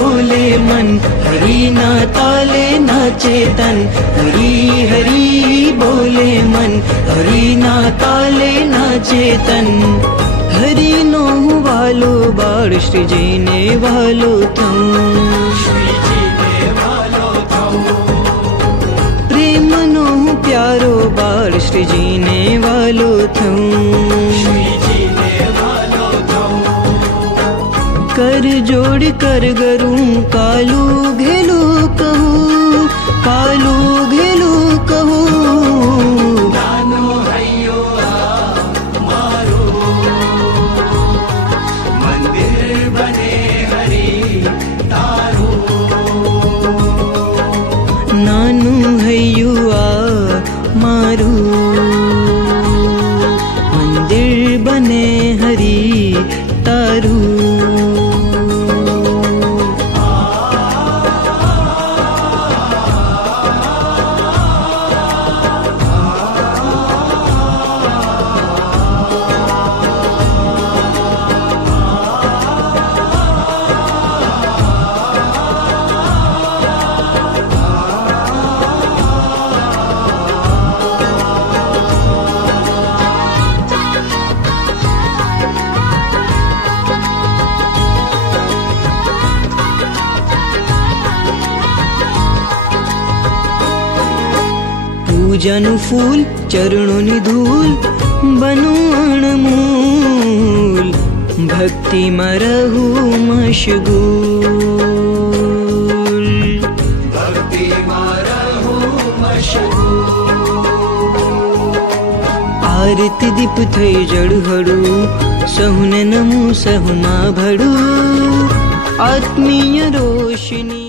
बोले मन, हरि ना ताले नाचे तन। हरि हरि बोले मन, हरि ना ताले नाचे तन। हरि नो वालो बाळ श्रीजीने वालो थऊं, प्रेम नो प्यारो बाळ श्रीजीने वालो थऊं। कर जोड़ कर गरूं कालू घेलू कहूँ, कालू घेलू कहूँ। नानो हयो मारो मंदिर बने हरि तारो। नानू हयू मारू मंदिर बने हरि तारू। पूजनु फूल चरणों नि धूल बनू अणमूल। भक्ति मरहू मशगूल, भक्ति मारहु मशगूल। आरती दीप थई जड़हड़ू, सहुने नमू सहुमा भड़ू। आत्मीय रोशनी